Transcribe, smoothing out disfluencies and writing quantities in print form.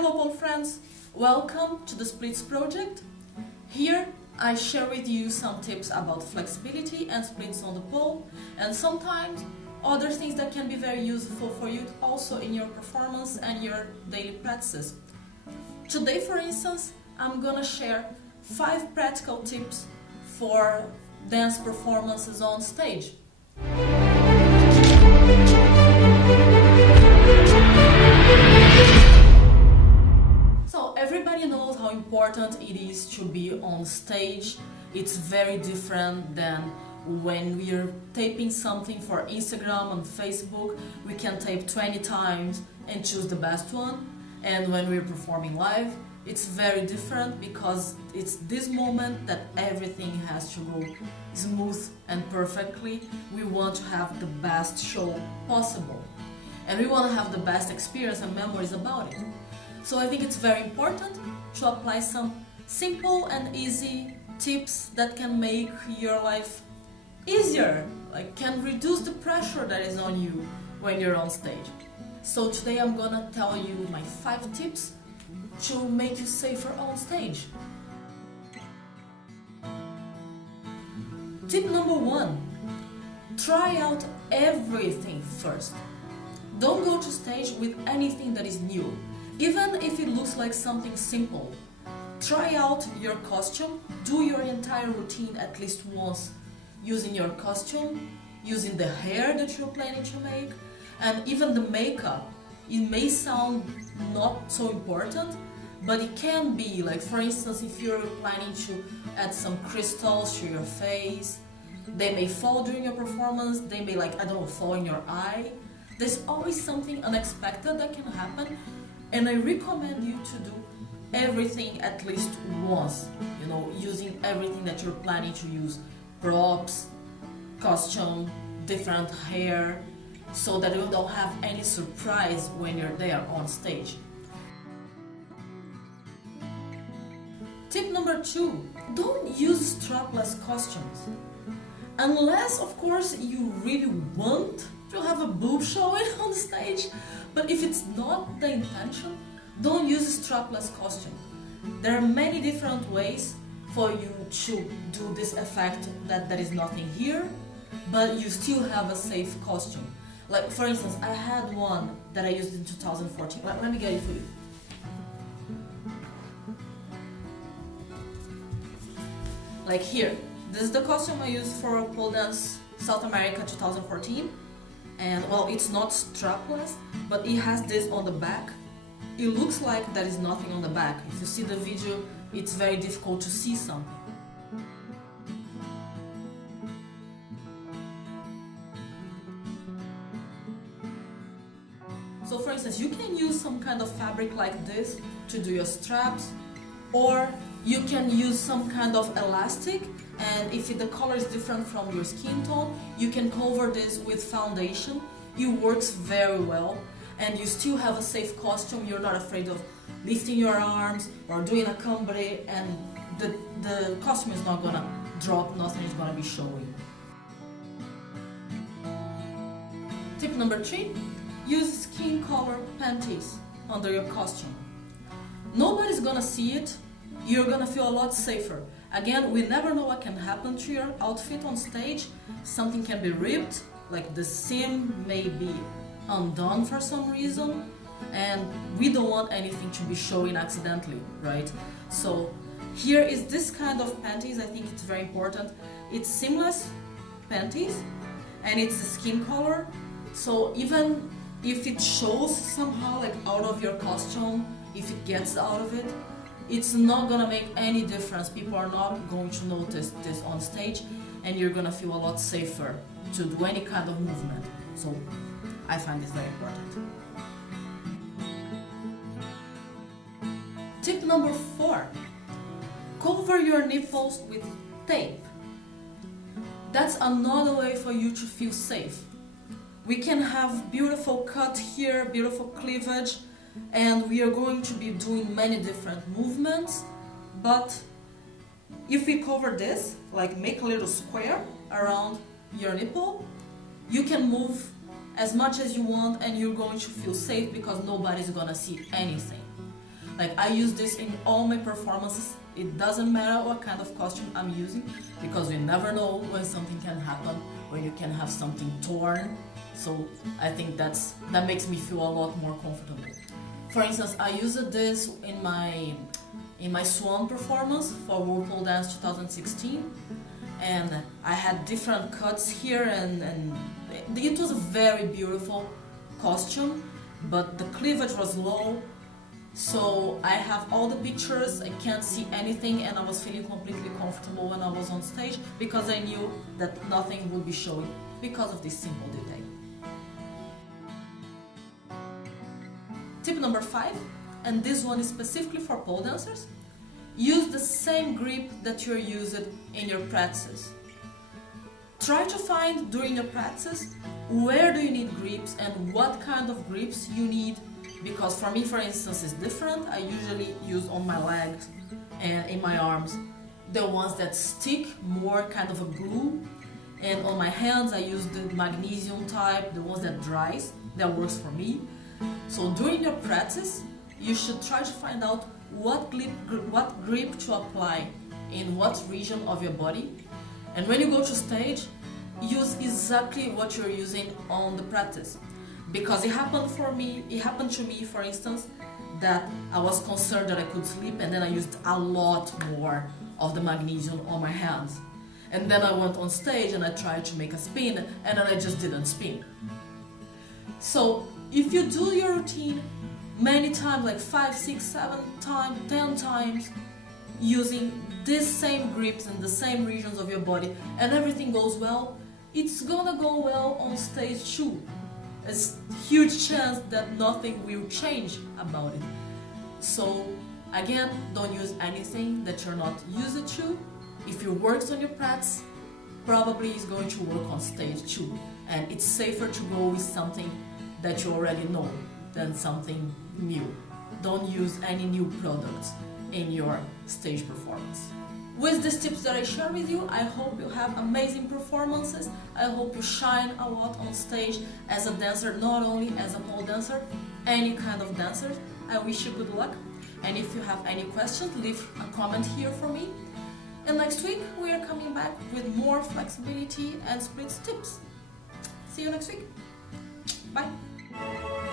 Hello pole friends, welcome to the splits project. Here I share with you some tips about flexibility and splits on the pole, and sometimes other things that can be very useful for you also in your performance and your daily practices. Today, for instance, I'm gonna share 5 practical tips for dance performances on stage. Everybody knows how important it is to be on stage. It's very different than when we are taping something for Instagram and Facebook. We can tape 20 times and choose the best one. And when we're performing live, it's very different because it's this moment that everything has to go smooth and perfectly. We want to have the best show possible. And we want to have the best experience and memories about it. So I think it's very important to apply some simple and easy tips that can make your life easier, like can reduce the pressure that is on you when you're on stage. So today I'm gonna tell you my 5 tips to make you safer on stage. Tip number 1, try out everything first. Don't go to stage with anything that is new. Even if it looks like something simple, try out your costume, do your entire routine at least once using your costume, using the hair that you're planning to make, and even the makeup. It may sound not so important, but it can be, like for instance, if you're planning to add some crystals to your face, they may fall during your performance, they may fall in your eye. There's always something unexpected that can happen. And I recommend you to do everything at least once, using everything that you're planning to use, props, costume, different hair, so that you don't have any surprise when you're there on stage. Tip number 2, don't use strapless costumes. Unless, of course, you really want to have a boob showing on stage, but if it's not the intention, don't use a strapless costume. There are many different ways for you to do this effect that there is nothing here, but you still have a safe costume. Like for instance, I had one that I used in 2014. Let me get it for you. Like here, this is the costume I used for Pole Dance South America 2014. And well, it's not strapless, but it has this on the back. It looks like there is nothing on the back. If you see the video, it's very difficult to see something. So for instance, you can use some kind of fabric like this to do your straps, or you can use some kind of elastic, and if the color is different from your skin tone, you can cover this with foundation. It works very well, and you still have a safe costume. You're not afraid of lifting your arms or doing a cambre, and the costume is not gonna drop, nothing is gonna be showing. Tip number 3, use skin color panties under your costume. Nobody's gonna see it. You're gonna feel a lot safer. Again, we never know what can happen to your outfit on stage. Something can be ripped, like the seam may be undone for some reason, and we don't want anything to be showing accidentally, right? So here is this kind of panties. I think it's very important. It's seamless panties, and it's the skin color. So even if it shows somehow like out of your costume, if it gets out of it, it's not gonna make any difference. People are not going to notice this on stage, and you're gonna feel a lot safer to do any kind of movement. So I find this very important. Tip number 4, cover your nipples with tape. That's another way for you to feel safe. We can have beautiful cut here, beautiful cleavage, and we are going to be doing many different movements, but if we cover this, like make a little square around your nipple, you can move as much as you want and you're going to feel safe because nobody's gonna see anything. Like I use this in all my performances. It doesn't matter what kind of costume I'm using, because you never know when something can happen, when you can have something torn. So I think that makes me feel a lot more comfortable. For instance, I used this in my Swan performance for RuPaul Dance 2016, and I had different cuts here, and it was a very beautiful costume, but the cleavage was low. So I have all the pictures, I can't see anything, and I was feeling completely comfortable when I was on stage, because I knew that nothing would be showing because of this simple detail. Tip number 5, and this one is specifically for pole dancers: use the same grip that you're using in your practices. Try to find during your practices where do you need grips and what kind of grips you need. Because for me, for instance, it's different. I usually use on my legs and in my arms the ones that stick more, kind of a glue, and on my hands I use the magnesium type, the ones that dries. That works for me. So during your practice, you should try to find out what grip to apply in what region of your body, and when you go to stage, use exactly what you're using on the practice. Because it happened to me, for instance, that I was concerned that I could slip, and then I used a lot more of the magnesium on my hands. And then I went on stage and I tried to make a spin, and then I just didn't spin. So if you do your routine many times, like 5, 6, 7 times, 10 times, using these same grips in the same regions of your body, and everything goes well, it's gonna go well on stage too. There's a huge chance that nothing will change about it. So again, don't use anything that you're not used to. If it works on your practice, probably it's going to work on stage too. And it's safer to go with something that you already know than something new. Don't use any new products in your stage performance. With these tips that I share with you, I hope you have amazing performances. I hope you shine a lot on stage as a dancer, not only as a pole dancer, any kind of dancer. I wish you good luck. And if you have any questions, leave a comment here for me. And next week, we are coming back with more flexibility and splits tips. See you next week. Bye.